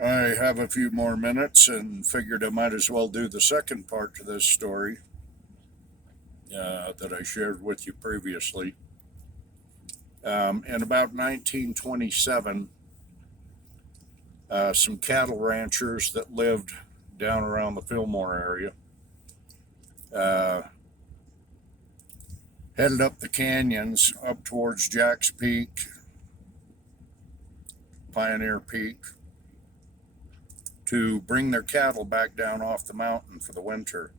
I have a few more minutes and figured I might as well do the second part to this story that I shared with you previously. In about 1927, some cattle ranchers that lived down around the Fillmore area uh, headed up the canyons up towards Jack's Peak, Pioneer Peak, to bring their cattle back down off the mountain for the winter.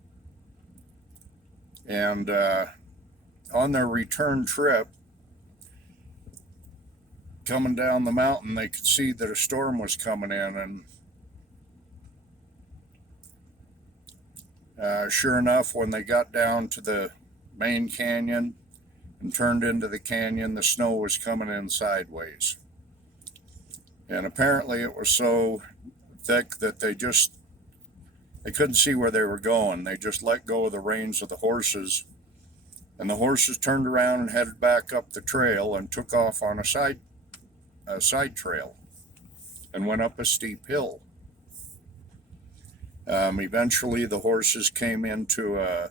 And on their return trip, coming down the mountain, they could see that a storm was coming in. And sure enough, when they got down to the main canyon and turned into the canyon, the snow was coming in sideways. And apparently it was so thick that they couldn't see where they were going. They just let go of the reins of the horses, and the horses turned around and headed back up the trail and took off on a side trail and went up a steep hill. Eventually, the horses came into a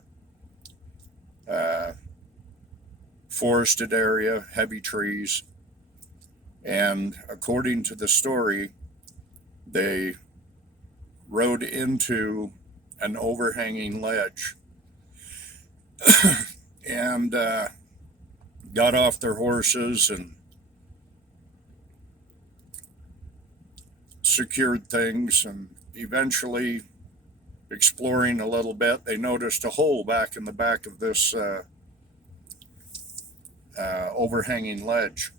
forested area, heavy trees, and according to the story, they rode into an overhanging ledge and got off their horses and secured things, and eventually, exploring a little bit, they noticed a hole back in the back of this overhanging ledge.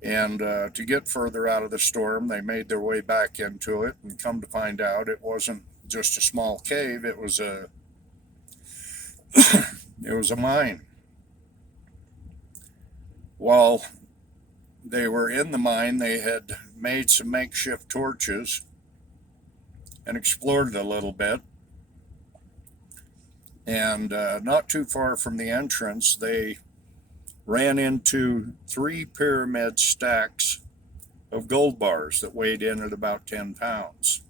And to get further out of the storm, they made their way back into it, and come to find out, it wasn't just a small cave; it was a mine. While they were in the mine, they had made some makeshift torches and explored it a little bit. And not too far from the entrance, they ran into 3 pyramid stacks of gold bars that weighed in at about 10 pounds.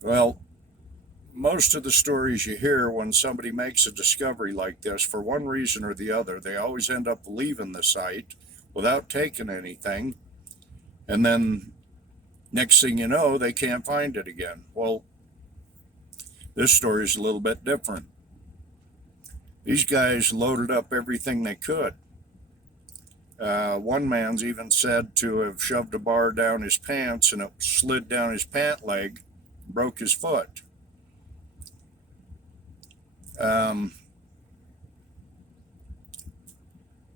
Well, most of the stories you hear when somebody makes a discovery like this, for one reason or the other, they always end up leaving the site without taking anything. And then next thing you know, they can't find it again. Well, this story is a little bit different. These guys loaded up everything they could. One man's even said to have shoved a bar down his pants and it slid down his pant leg, broke his foot.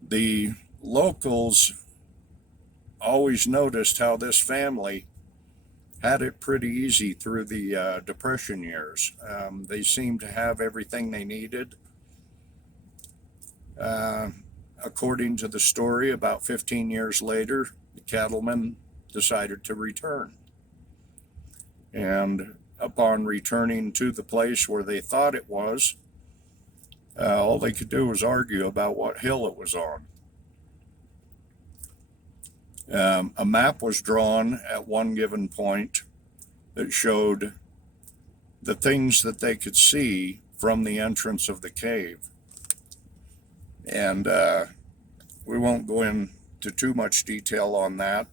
The locals always noticed how this family had it pretty easy through the Depression years. They seemed to have everything they needed. According to the story, about 15 years later, the cattleman decided to return. And upon returning to the place where they thought it was, all they could do was argue about what hill it was on. A map was drawn at one given point that showed the things that they could see from the entrance of the cave. And we won't go into too much detail on that.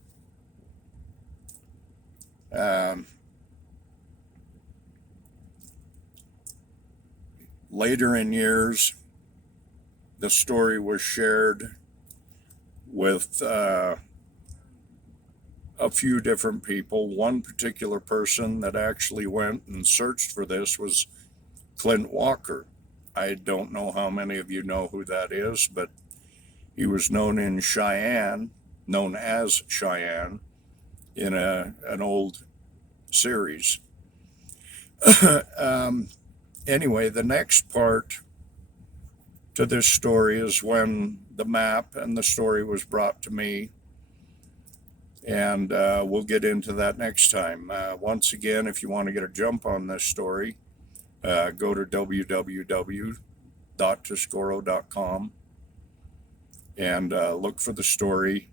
Later in years, the story was shared with a few different people. One particular person that actually went and searched for this was Clint Walker. I don't know how many of you know who that is, but he was known as Cheyenne, in an old series. Anyway, the next part to this story is when the map and the story was brought to me. And we'll get into that next time. Once again, if you want to get a jump on this story, go to www.toscoro.com and look for the story.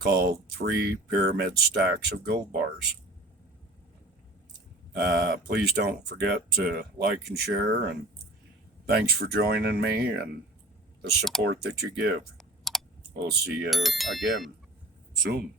called 3 pyramid stacks of gold bars. Please don't forget to like and share, and thanks for joining me and the support that you give. We'll see you again soon.